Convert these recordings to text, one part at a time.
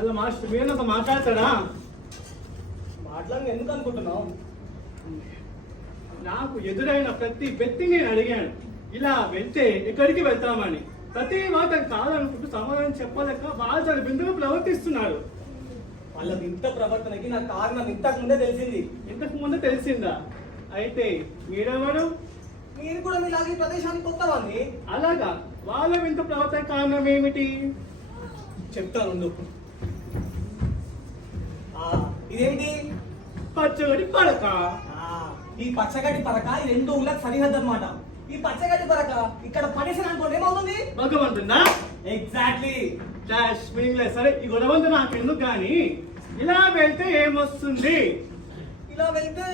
అలా మాస్టర్ మీరు నాతో మాట్లాడతాడా? మాట్లాడి ఎందుకు అనుకుంటున్నావు? నాకు ఎదురైన ప్రతి వ్యక్తి నేను అడిగాను, ఇలా వెళ్తే ఎక్కడికి వెళ్తామని. ప్రతి మాట కాదనుకుంటూ సమాధానం చెప్పలేక వాళ్ళు చాలా బిందుగా ప్రవర్తిస్తున్నారు. వాళ్ళ వింత ప్రవర్తనకి నా కారణం ఇంతకు ముందే తెలిసింది. ఇంతకు ముందు తెలిసిందా? అయితే మీరెవరు? మీరు కూడా మీలాగే ఈ ప్రదేశానికి కొత్తవాన్ని. అలాగా? వాళ్ళ వింత ప్రవర్తన కారణం ఏమిటి? చెప్తాను. ఇదేమిటి? పచ్చగడి పడక. ఈ పచ్చగడ్డి పరక ఈ రెండు ఊళ్ళకి సరిహద్దు అన్నమాట. ఈ పచ్చగడ్డి పరక ఇక్కడ పడేసిన అనుకోండి ఏమవుతుంది? భగవంతుడా? ఎగ్జాక్ట్లీ. Dash meaningless. సరే ఈ గొడవంతా నాకు ఎందుకు కానీ, ఇలా వెళ్తే ఏమొస్తుంది? ఇలా వెళ్తే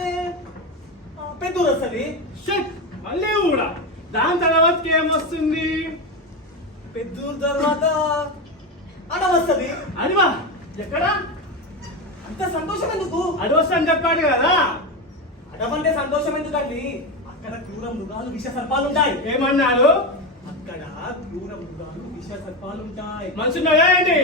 పెద్దూరు వస్తుంది. షట్, మళ్ళీ కూడా దాని తర్వాత ఏమొస్తుంది? పెద్దూరు తర్వాత అడవి వస్తుంది. అడివా? ఎక్కడా? అంత సంతోషం ఎందుకు? అడవస్ అని చెప్పాడు కదా. అడవంటే సంతోషం ఎందుకండి? అక్కడ క్రూర మృగాలు విష సర్పాలు ఉంటాయి. ఏమన్నారు? అక్కడ క్రూర మృగాలు విష సర్పాలు ఉంటాయి. మనుషులు ఏంటి?